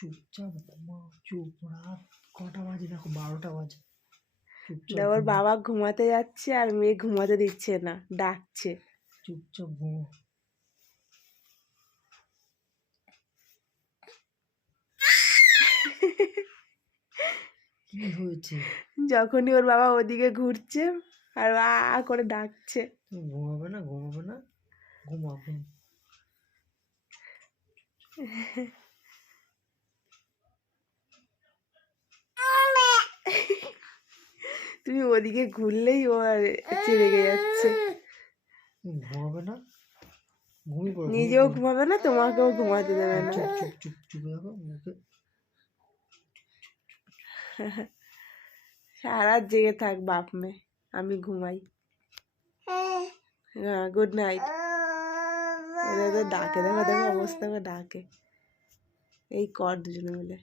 চুপচাপ ঘুমাও, চুপ। রাত কটা বাজে দেখো, 12টা বাজে। চুপচাপ ওর ঘুমাও, বাবা ঘুমাতে যাচ্ছে আর মেয়ে ঘুমাতে দিচ্ছে না, ডাকছে। চুপচাপ ঘুমাও। কি হয়েছে? যখনই ওর বাবা ওদিকে ঘুরছে আর আ করে ডাকছে। তুমি ঘুমাবে না? ঘুমাবে না? ঘুমাও, ঘুমাও। তুমি ওদিকে ঘুরলেই ও আর রেগে যাচ্ছে। তুমি ঘুমাবে না? ঘুমিয়ে পড়ো, ঘুমিয়ে নিজেও পড়ো। ঘুমাবে না, তোমাকেও ঘুমাতে দেবে না। চুপ চুপ চুপ চুপ দেখো মুখে। সারা রাত জেগে থাক বাপ মেয়ে, আমি ঘুমাই। হ্যাঁ, গুড নাইট। ডাকে, দেখো দেখো অবস্থা, ডাকে। এই কর দুজনে মিলে।